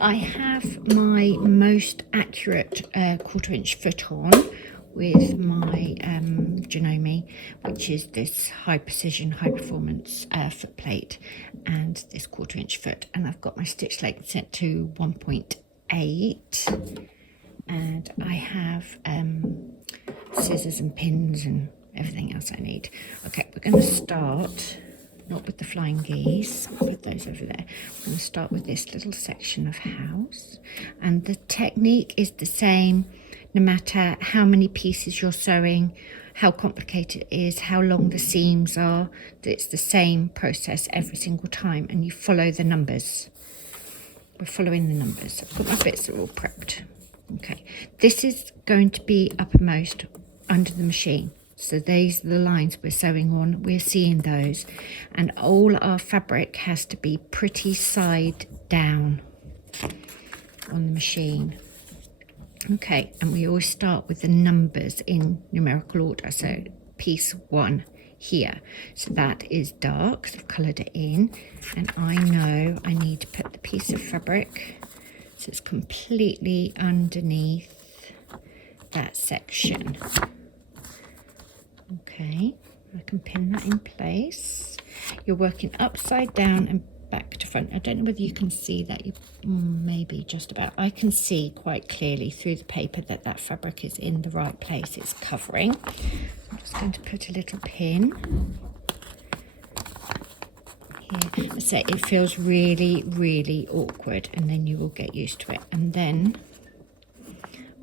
I have my most accurate 1/4 inch foot on with my Janome, which is this high precision, high performance foot plate, and this 1/4 inch foot. And I've got my stitch length set to 1.8, and I have scissors and pins and everything else I need. Okay, we're going to start not with the flying geese, I'll put those over there. We're going to start with this little section of house, and the technique is the same no matter how many pieces you're sewing, how complicated it is, how long the seams are. It's the same process every single time, and you follow the numbers. We're following the numbers. I've got my bits are all prepped. Okay, this is going to be uppermost under the machine. So these are the lines we're sewing on. We're seeing those, and all our fabric has to be pretty side down on the machine. Okay, and we always start with the numbers in numerical order. So piece 1 here. So that is dark, so I've coloured it in, and I know I need to put the piece of fabric so it's completely underneath that section. Okay, I can pin that in place. You're working upside down and back to front. I don't know whether you can see that. You maybe just about. I can see quite clearly through the paper that that fabric is in the right place. It's covering. I'm just going to put a little pin here. I say it feels really, really awkward, and then you will get used to it. And then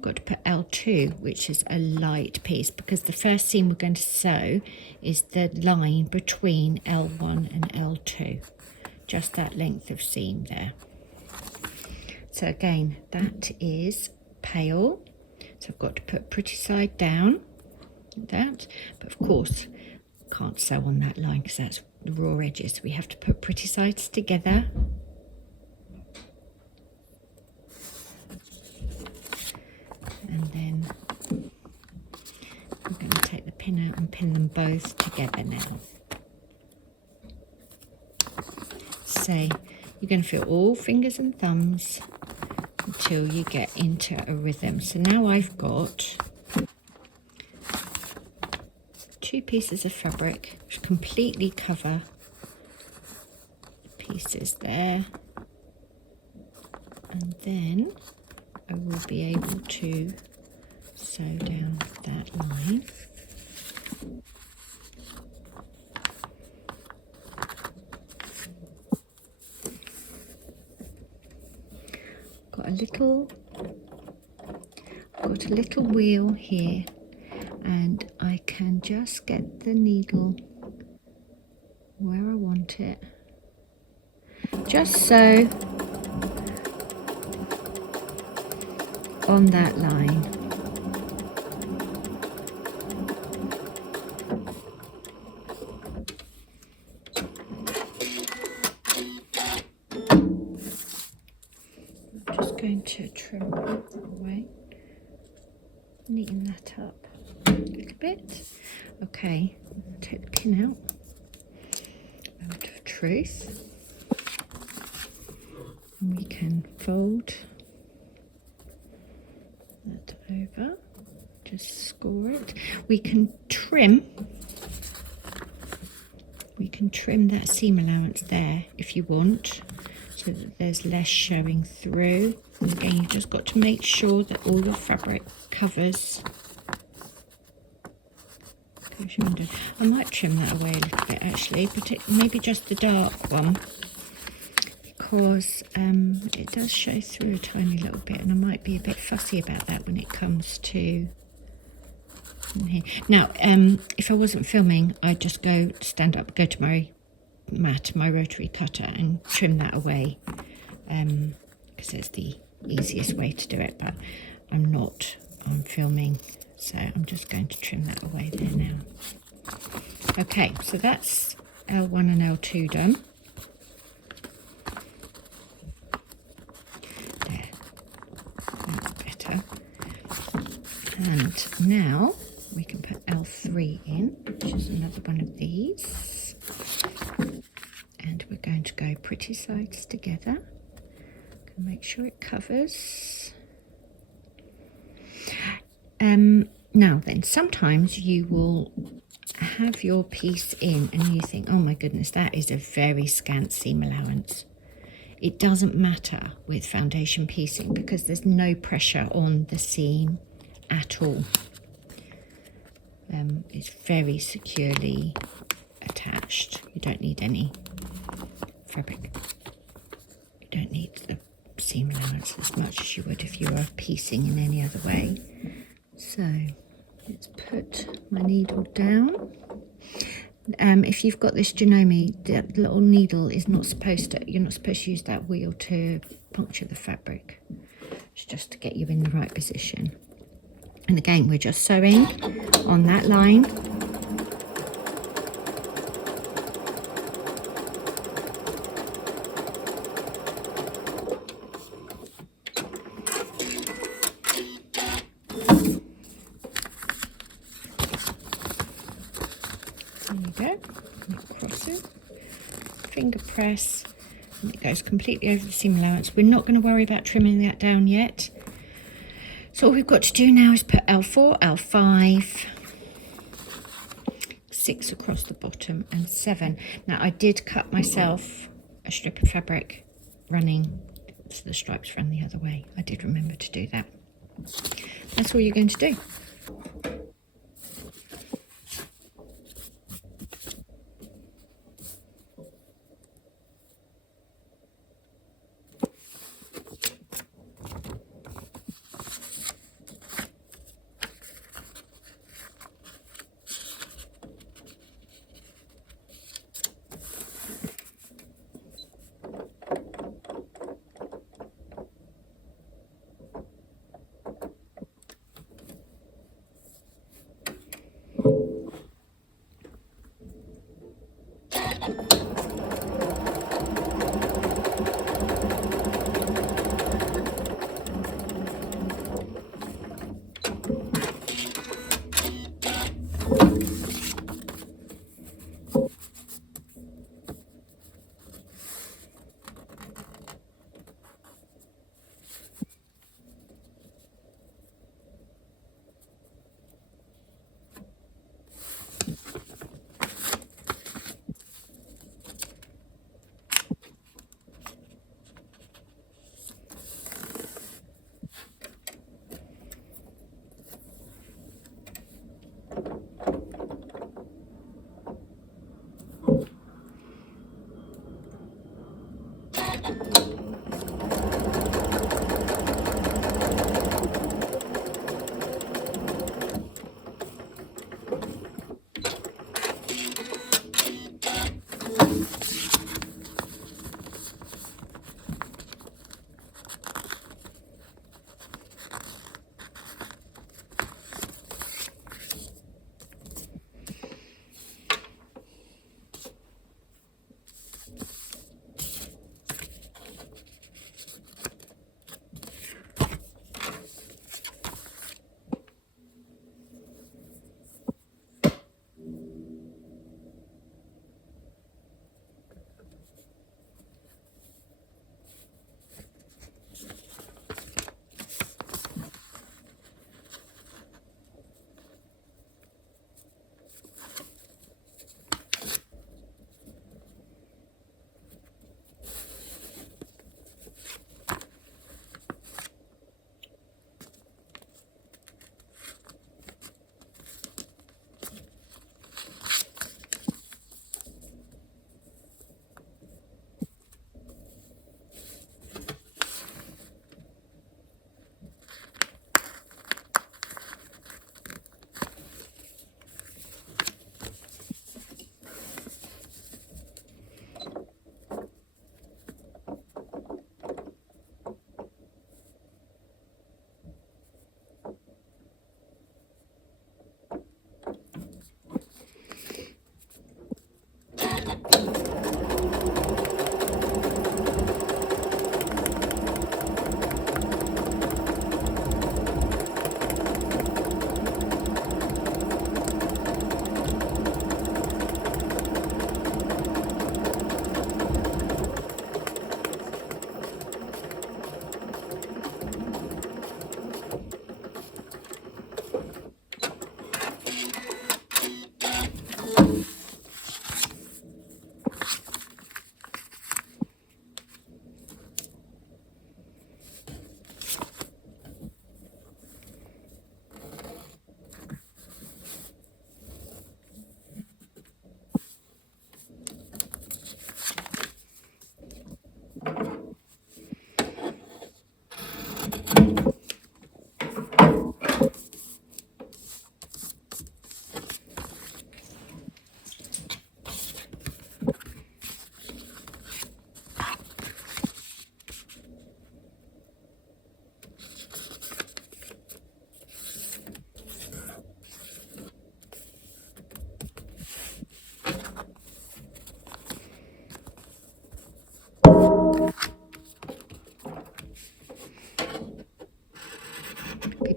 got to put L2, which is a light piece, because the first seam we're going to sew is the line between L1 and L2, just that length of seam there. So again, that is pale, so I've got to put pretty side down like that, but of course can't sew on that line because that's the raw edges, so we have to put pretty sides together. And then we're going to take the pin out and pin them both together now. So you're going to feel all fingers and thumbs until you get into a rhythm. So now I've got 2 pieces of fabric which completely cover the pieces there, and then I will be able to sew down that line. Got a little wheel here, and I can just get the needle where I want it, just so on that line. I'm just going to trim that away, neaten that up a little bit. Okay, take the pin out of truth, and we can fold that over, just score it. We can trim that seam allowance there if you want, so that there's less showing through. And again, you've just got to make sure that all your fabric covers. I might trim that away a little bit actually, but maybe just the dark one, because it does show through a tiny little bit, and I might be a bit fussy about that when it comes to here. Now, if I wasn't filming, I'd just stand up, go to my mat, my rotary cutter, and trim that away, because it's the easiest way to do it, but I'm not on filming, so I'm just going to trim that away there now. Okay, so that's L1 and L2 done. There, that's better. And now we can put L3 in, which is another one of these. And we're going to go pretty sides together. Make sure it covers. Now then, sometimes you will have your piece in and you think, oh my goodness, that is a very scant seam allowance. It doesn't matter with foundation piecing because there's no pressure on the seam at all. It's very securely attached. You don't need any fabric. You don't need the seam allowance as much as you would if you were piecing in any other way. So let's put my needle down. If you've got this Janome, that little needle is not supposed to, you're not supposed to use that wheel to puncture the fabric. It's just to get you in the right position. And again, we're just sewing on that line. There you go. Cross it. Finger press. And it goes completely over the seam allowance. We're not going to worry about trimming that down yet. So all we've got to do now is put L4, L5, 6 across the bottom and 7. Now I did cut myself a strip of fabric running so the stripes run the other way. I did remember to do that. That's all you're going to do.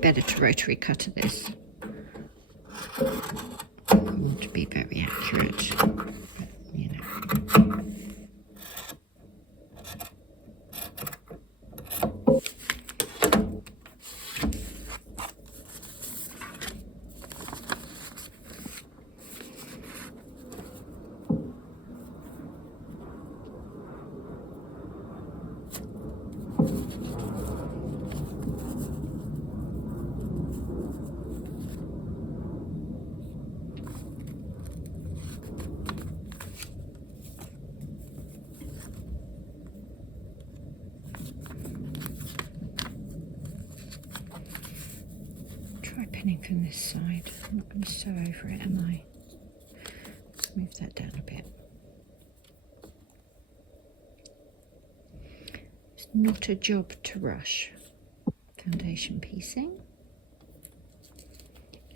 better to rotary cutter this. I want to be very accurate, but, you know. Try pinning from this side. I'm not going to sew over it, am I? Let's move that down a bit. It's not a job to rush. Foundation piecing.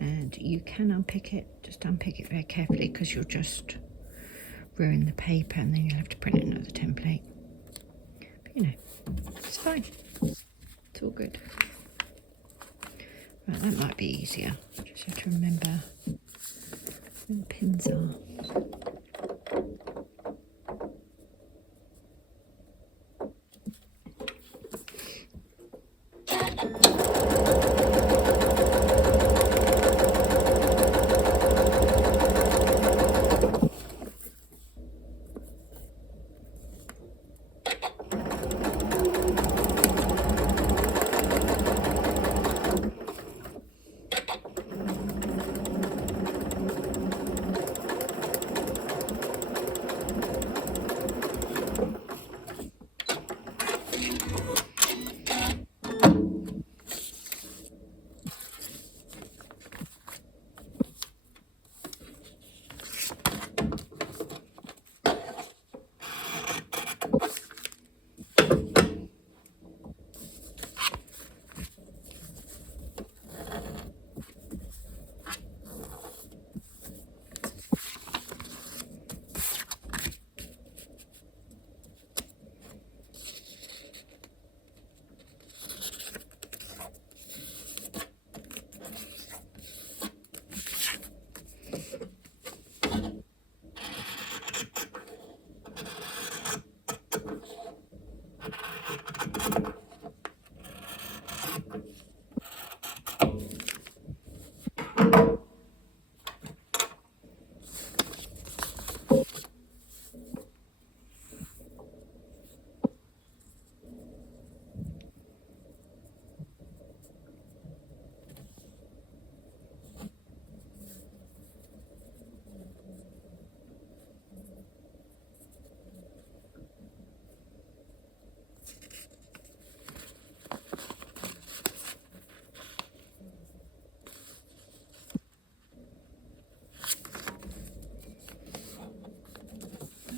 And you can unpick it, just unpick it very carefully because you'll just ruin the paper and then you'll have to print another template. But you know, it's fine. It's all good. Right, that might be easier. Just have to remember where the pins are.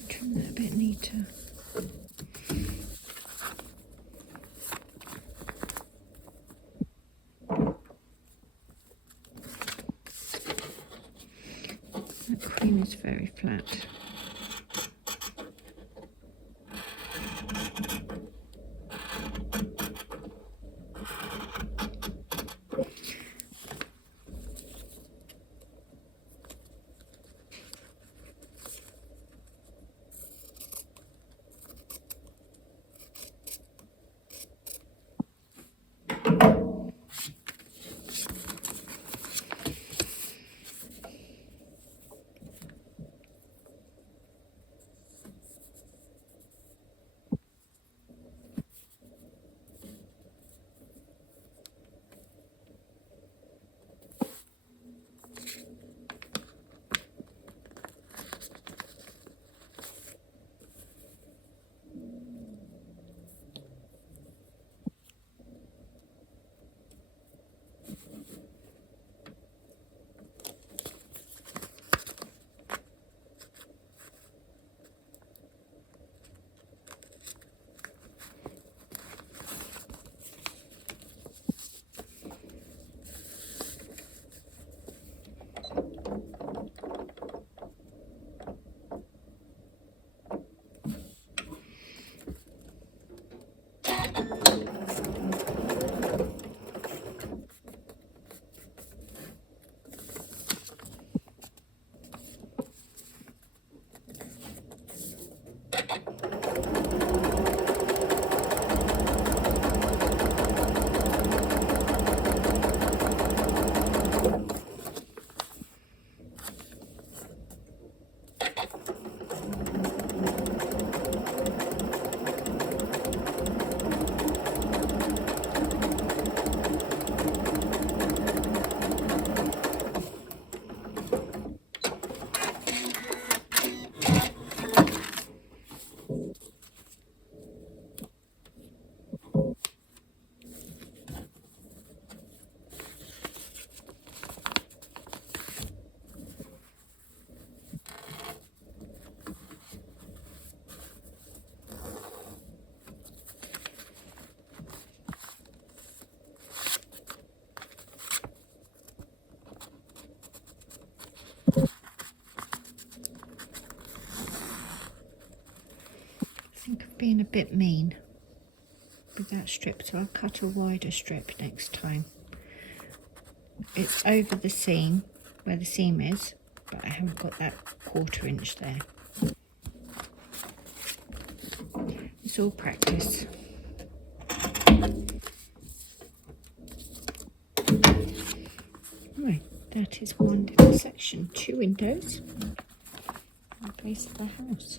Trim that a bit neater. That cream is very flat. being a bit mean with that strip, so I'll cut a wider strip next time. It's over the seam, where the seam is, but I haven't got that 1/4 inch there. It's all practice. Right, that is one little section, 2 windows, the base of the house.